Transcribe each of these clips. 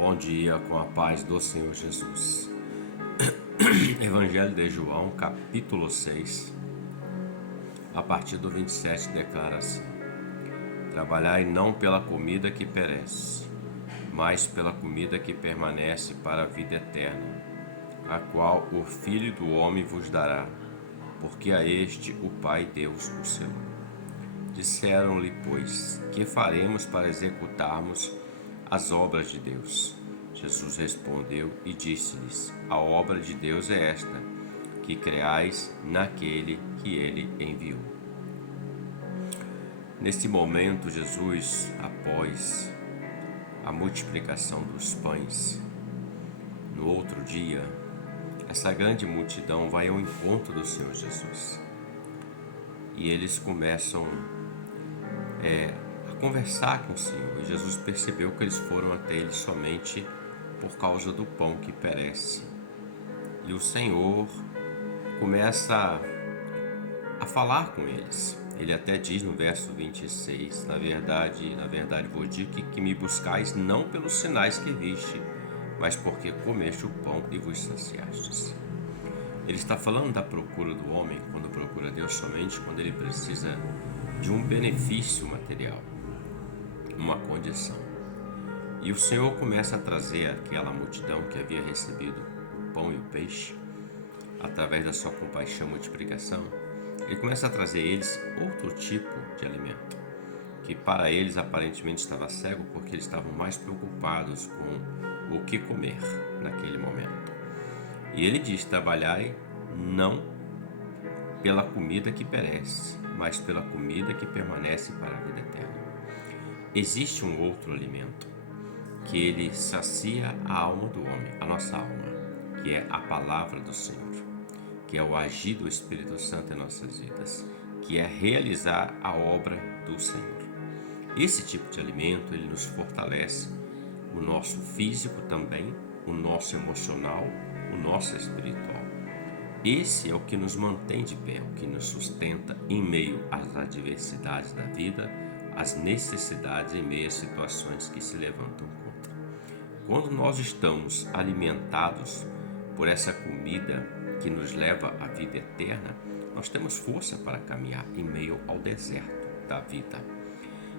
Bom dia, com a paz do Senhor Jesus. Evangelho de João, capítulo 6, a partir do 27, declara assim: Trabalhai não pela comida que perece, mas pela comida que permanece para a vida eterna, a qual o Filho do Homem vos dará, porque a este o Pai Deus o selou. Disseram-lhe, pois, que faremos para executarmos as obras de Deus? Jesus respondeu e disse-lhes: A obra de Deus é esta, que creais naquele que ele enviou. Neste momento, Jesus, após a multiplicação dos pães, no outro dia, essa grande multidão vai ao encontro do Senhor Jesus. E eles começam a conversar com o Senhor. E Jesus percebeu que eles foram até ele somente por causa do pão que perece. E o Senhor começa a falar com eles. Ele até diz no verso 26, na verdade vos digo que me buscais não pelos sinais que viste, mas porque comeste o pão e vos saciastes. Ele está falando da procura do homem, quando procura Deus somente quando ele precisa de um benefício material, uma condição. E o Senhor começa a trazer aquela multidão que havia recebido o pão e o peixe, através da sua compaixão e multiplicação. Ele começa a trazer a eles outro tipo de alimento, que para eles aparentemente estava cego, porque eles estavam mais preocupados com o que comer naquele momento. E ele diz: trabalhai não pela comida que perece, mas pela comida que permanece para a vida eterna. Existe um outro alimento que ele sacia a alma do homem, a nossa alma, que é a palavra do Senhor, que é o agir do Espírito Santo em nossas vidas, que é realizar a obra do Senhor. Esse tipo de alimento, ele nos fortalece, o nosso físico também, o nosso emocional, o nosso espiritual. Esse é o que nos mantém de pé, o que nos sustenta em meio às adversidades da vida, às necessidades em meio às situações que se levantam contra. Quando nós estamos alimentados por essa comida que nos leva à vida eterna, nós temos força para caminhar em meio ao deserto da vida.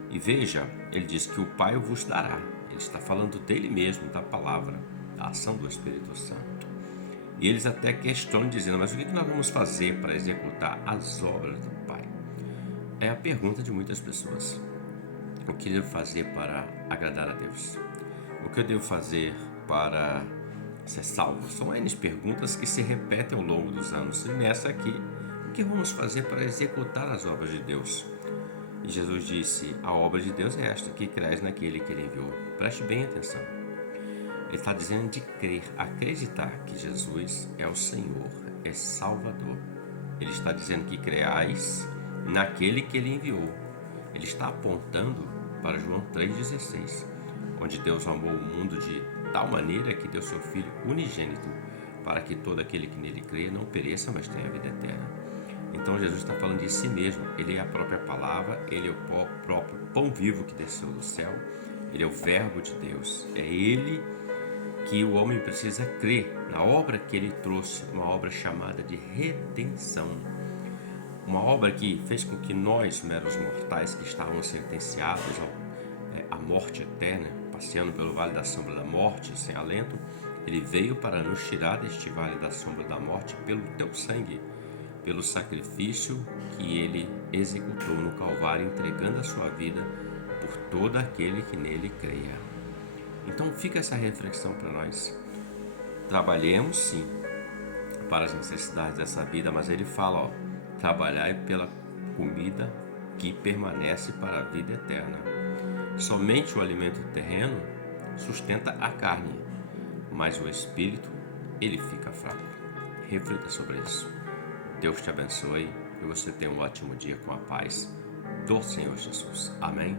E veja, ele diz que o Pai vos dará. Ele está falando dele mesmo, da palavra, da ação do Espírito Santo. E eles até questionam, dizendo: mas o que nós vamos fazer para executar as obras do Pai? É a pergunta de muitas pessoas. O que eu devo fazer para agradar a Deus? O que eu devo fazer para ser salvo? São N perguntas que se repetem ao longo dos anos. E nessa aqui, o que vamos fazer para executar as obras de Deus? E Jesus disse: a obra de Deus é esta, que creis naquele que ele enviou. Preste bem atenção. Ele está dizendo de crer, acreditar que Jesus é o Senhor, é Salvador. Ele está dizendo que creais naquele que ele enviou. Ele está apontando para João 3,16, onde Deus amou o mundo de tal maneira que deu seu Filho unigênito, para que todo aquele que nele crê não pereça, mas tenha a vida eterna. Então Jesus está falando de si mesmo. Ele é a própria palavra, ele é o próprio pão vivo que desceu do céu, ele é o verbo de Deus. É ele que o homem precisa crer na obra que ele trouxe, uma obra chamada de redenção. Uma obra que fez com que nós, meros mortais, que estávamos sentenciados à morte eterna, passeando pelo vale da sombra da morte, sem alento, ele veio para nos tirar deste vale da sombra da morte pelo teu sangue, pelo sacrifício que ele executou no Calvário, entregando a sua vida por todo aquele que nele creia. Então fica essa reflexão para nós. Trabalhemos sim para as necessidades dessa vida, mas ele fala, trabalhai pela comida que permanece para a vida eterna. Somente o alimento terreno sustenta a carne, mas o espírito, ele fica fraco. Reflita sobre isso. Deus te abençoe e você tenha um ótimo dia com a paz do Senhor Jesus. Amém?